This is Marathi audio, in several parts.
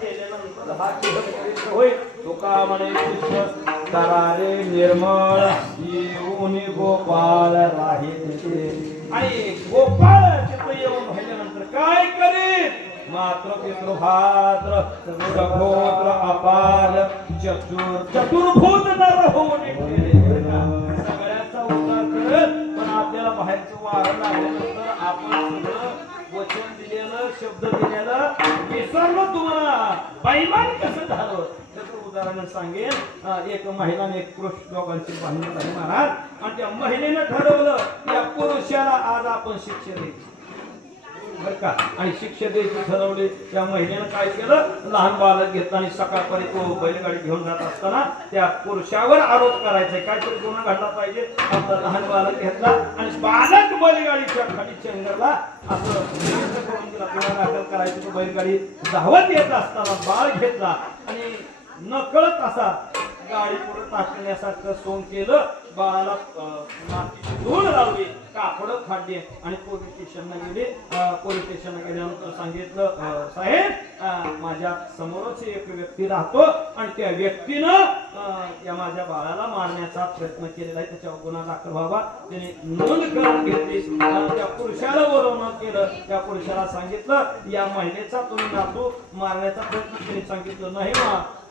केल्यानंतर हा चिरपवित्र होईल. तुका म्हणे विश्व करारे निर्मळ येऊन गोपाळ राहिले. आणि गोपाळ चित्त येऊन राहिल्यानंतर काय करीत? मात्र पितृभाद्र सगोत्र अपार चतुर्भूत नर होऊन सगळ्याचा उद्धार करत. पण आपल्याला बाहेरचं वारं लागल्यानंतर आपण सगळं वचन दिलेलं शब्द दिलेलं विसरलो. तुम्हाला बैमान कसं झालं त्याचं उदाहरण सांगेन. एक महिलाने एक पुरुष दोघांची भांडण झाली महाराज. आणि त्या महिलेनं ठरवलं या पुरुषाला आज आपण शिक्षा द्यायची बर का. आणि शिक्षा द्यायची ठरवली. त्या महिलेनं काय केलं? लहान बालक घेतला आणि सकाळपर्यंत तो बैलगाडी घेऊन जात असताना त्या पुरुषावर आरोप करायचा. काहीतरी गुन्हा घडला पाहिजे. आपला लहान बालक घेतला आणि बालक बैलगाडीच्या खाली चेंगरला असं करून तिला गुन्हा दाखल करायचं. तो बैलगाडी धावत येत असताना बाळ घेतला आणि नकळत असा गाडी पुढे टाकण्यासारखं सोंग केलं. बाळाला मातीची धूळ लावली, कापड फाडली आणि पोलीस स्टेशनला गेले. पोलीस स्टेशनला गेल्यानंतर सांगितलं साहेब माझ्या समोरच एक व्यक्ती राहतो आणि त्या व्यक्तीनं या माझ्या बाळाला मारण्याचा प्रयत्न केलेला आहे. त्याच्यावर गुन्हा दाखल व्हावा. त्याने नोंद करून घेतली. त्या पुरुषाला बोलवणं केलं. त्या पुरुषाला सांगितलं या महिलेचा तुम्ही नातू मारण्याचा प्रयत्न केले. सांगितलं नाही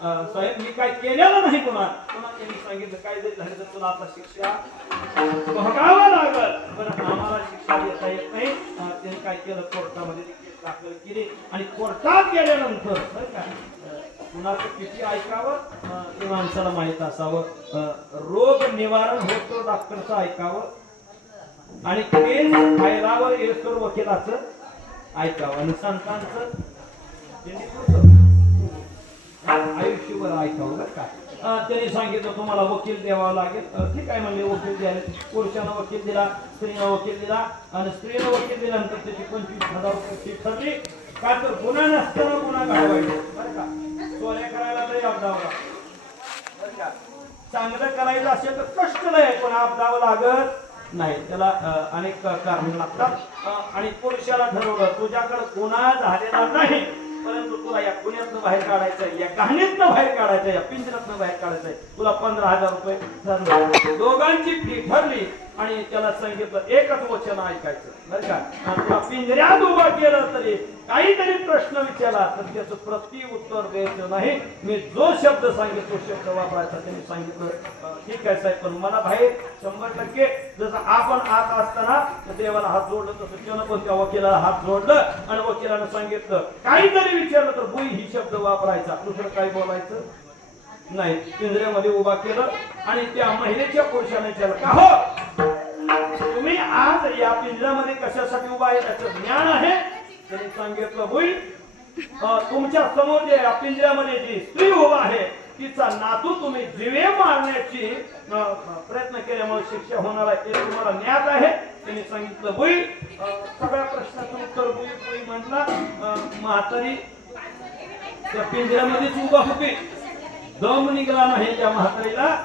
साहेब मी काय केलेलं नाही. पुन्हा त्यांनी सांगितलं काय झालं तर तुला आता शिक्षा भोगावं लागल. पण आम्हाला शिक्षा देता येत नाही. त्यांनी काय केलं कोर्टामध्ये केस दाखल केली आणि कोर्टात गेल्यानंतर बरं का कुणाचं किती ऐकावं ते माणसाला माहित असावं. रोग निवारण होतो डॉक्टरचं ऐकावं आणि केस फायलावर येतो वकिलाचं ऐकावं आणि संतांचं आयुष्यभर ऐकावं बरं का. त्यांनी सांगितलं तुम्हाला वकील द्यावा लागेल. ठीक आहे म्हणले वकील द्यायला. पुरुषानं वकील दिला, स्त्रीनं वकील दिला आणि स्त्रीनं वकील दिल्यानंतर त्याची 25,000 रुपये फी ठरली. का तर गुन्हा नसताना गुन्हा घडवायचा बरं का. चोऱ्या करायला लय अपदावला बरं का. चांगलं करायचं असेल तर कष्ट नाही पण अपदावं लागत नाही. त्याला अनेक कारण लागतात. आणि पुरुषाला ठरवलं तुझ्याकडे गुन्हा झालेला नाही परंतु तुला या पुण्यातनं बाहेर काढायचंय, या कहाणीतनं बाहेर काढायचंय, या पिंजऱ्यातनं बाहेर काढायचंय. तुला 15,000 रुपये ठरले. दोघांची फी ठरली आणि त्याला सांगितलं एकच वचन ऐकायचं बरं का. तुला पिंजऱ्यात उभा केलं तरी काहीतरी प्रश्न विचारला तर त्याचं प्रति उत्तर द्यायचं नाही. मी जो शब्द सांगितलं तो शब्द वापरायचा. त्यांनी सांगितलं ठीक आहे साहेब पण मला बाहेर 100% जसं आपण आत असताना देवाला हात जोडलं तसं त्यानं पण त्या वकिलाला हात जोडलं आणि वकिलानं सांगितलं काहीतरी विचारलं तर बुई ही शब्द वापरायचा. दुसरं काही बोलायचं नाही. पिंजऱ्यामध्ये उभा केलं आणि त्या महिलेच्या पुरुषाने विचारलं का हो तुम्ही आज या पिंजऱ्यामध्ये कशासाठी उभा आहे त्याचं ज्ञान आहे. त्यांनी सांगितलं बुई तुमच्या समोर जे पिंजऱ्यामध्ये जी स्त्री उभा आहे तिचा नातू तुम्ही जिवे मारण्याची प्रयत्न केल्यामुळे शिक्षा होणार आहे हे तुम्हाला ज्ञात आहे. त्यांनी सांगितलं बुई सगळ्या प्रश्नाचं उत्तर बुई बुई म्हटला. म्हातारी त्या पिंजऱ्यामध्येच उभा होती. दम निघाला नाही त्या म्हातारीला.